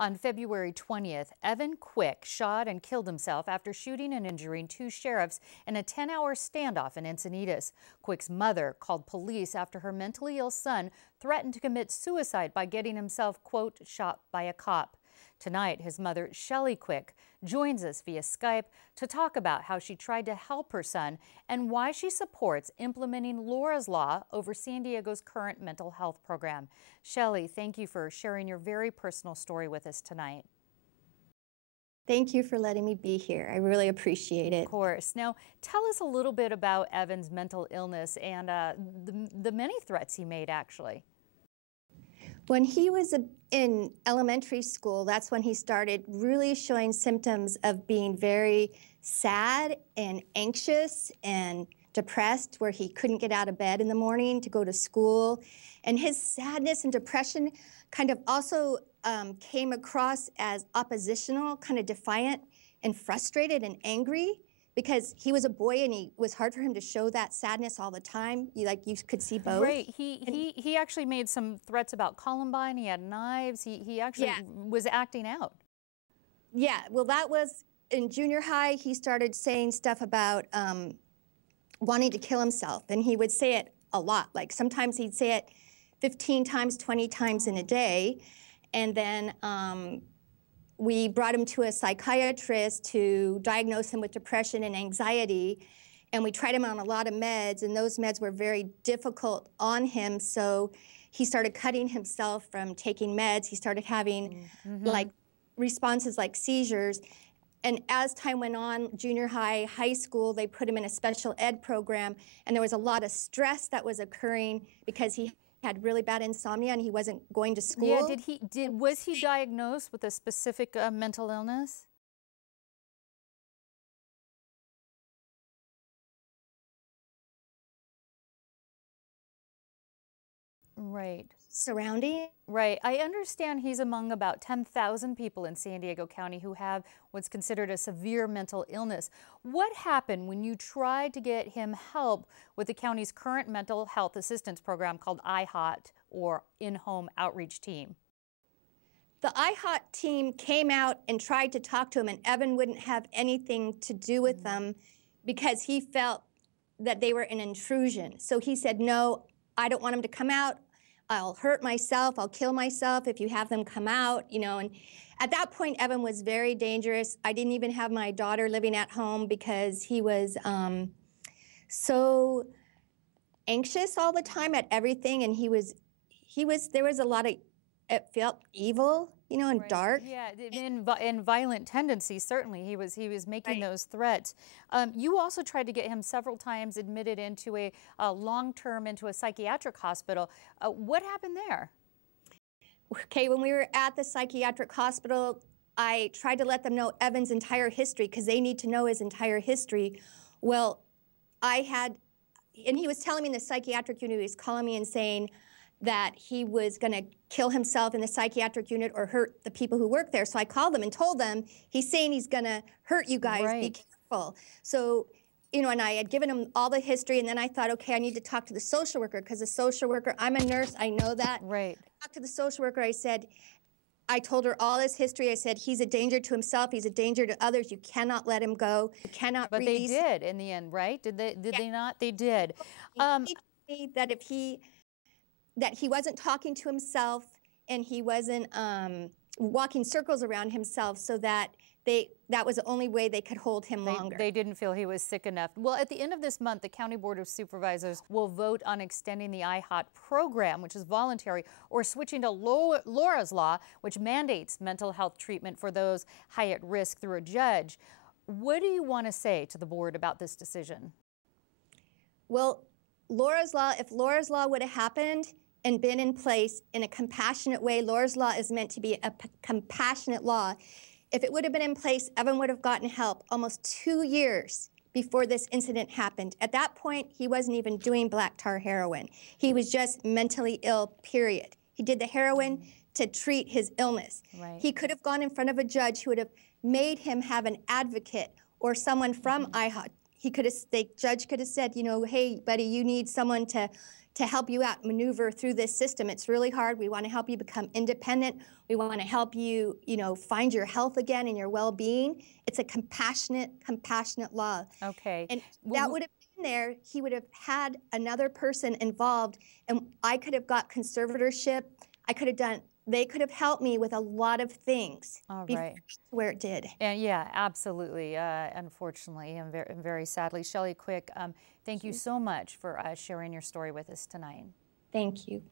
On February 20th, Evan Quick shot and killed himself after shooting and injuring two sheriffs in a 10-hour standoff in Encinitas. Quick's mother called police after her mentally ill son threatened to commit suicide by getting himself, quote, shot by a cop. Tonight, his mother, Shelley Quick, joins us via Skype to talk about how she tried to help her son and why she supports implementing Laura's Law over San Diego's current mental health program. Shelley, thank you for sharing your very personal story with us tonight. Thank you for letting me be here. I really appreciate it. Of course. Now, tell us a little bit about Evan's mental illness and the many threats he made, actually. When he was in elementary school, that's when he started really showing symptoms of being very sad and anxious and depressed, where he couldn't get out of bed in the morning to go to school. And his sadness and depression kind of also came across as oppositional, kind of defiant and frustrated and angry, because he was a boy and it was hard for him to show that sadness all the time. You could see both. Right. He actually made some threats about Columbine. He had knives. He actually was acting out. Yeah. Well, that was in junior high. He started saying stuff about wanting to kill himself, and he would say it a lot. Like sometimes he'd say it 15 times, 20 times in a day, and then we brought him to a psychiatrist to diagnose him with depression and anxiety, and we tried him on a lot of meds, and those meds were very difficult on him, so he started cutting himself from taking meds. He started having like responses like seizures, and as time went on, junior high, high school, they put him in a special ed program, and there was a lot of stress that was occurring because he had really bad insomnia and he wasn't going to school. Yeah, was he diagnosed with a specific mental illness? Right. Surrounding? Right. I understand he's among about 10,000 people in San Diego County who have what's considered a severe mental illness. What happened when you tried to get him help with the county's current mental health assistance program called IHOT, or In-Home Outreach Team? The IHOT team came out and tried to talk to him, and Evan wouldn't have anything to do with them because he felt that they were an intrusion. So he said, no, I don't want him to come out. I'll hurt myself, I'll kill myself if you have them come out, you know. And at that point, Evan was very dangerous. I didn't even have my daughter living at home because he was so anxious all the time at everything, and there was a lot of, it felt evil, you know, and dark. Yeah, and violent tendencies, certainly. He was making those threats. You also tried to get him several times admitted into a long-term, into a psychiatric hospital. What happened there? Okay, when we were at the psychiatric hospital, I tried to let them know Evan's entire history because they need to know his entire history. Well, and he was telling me in the psychiatric unit, he was calling me and saying that he was going to kill himself in the psychiatric unit or hurt the people who work there. So I called them and told them, he's saying he's going to hurt you guys, be careful. So, you know, and I had given him all the history, and then I thought, okay, I need to talk to the social worker, because the social worker, I'm a nurse, I know that. Right. I talked to the social worker, I told her all his history. I said, he's a danger to himself, he's a danger to others, you cannot let him go, you cannot release. But they did in the end, right? Did they not? They did. He told me that that he wasn't talking to himself and he wasn't walking circles around himself, so that was the only way they could hold him longer. They didn't feel he was sick enough. Well, at the end of this month, the County Board of Supervisors will vote on extending the IHOT program, which is voluntary, or switching to Laura's Law, which mandates mental health treatment for those high at risk through a judge. What do you want to say to the board about this decision? Well, Laura's Law, if Laura's Law would have happened and been in place in a compassionate way, Laura's Law is meant to be a compassionate law. If it would have been in place, Evan would have gotten help almost 2 years before this incident happened. At that point, he wasn't even doing black tar heroin. He was just mentally ill, period. He did the heroin to treat his illness. Right. He could have gone in front of a judge who would have made him have an advocate or someone from IHOT. The judge could have said, you know, hey, buddy, you need someone to to help you out maneuver through this system. It's really hard. We want to help you become independent. We want to help you, find your health again and your well-being. It's a compassionate law. Okay. And that would have been there. He would have had another person involved, and I could have got conservatorship. They could have helped me with a lot of things. All right. Where it did. And yeah, absolutely. Unfortunately, and very sadly, Shelley Quick, thank you so much for sharing your story with us tonight. Thank you.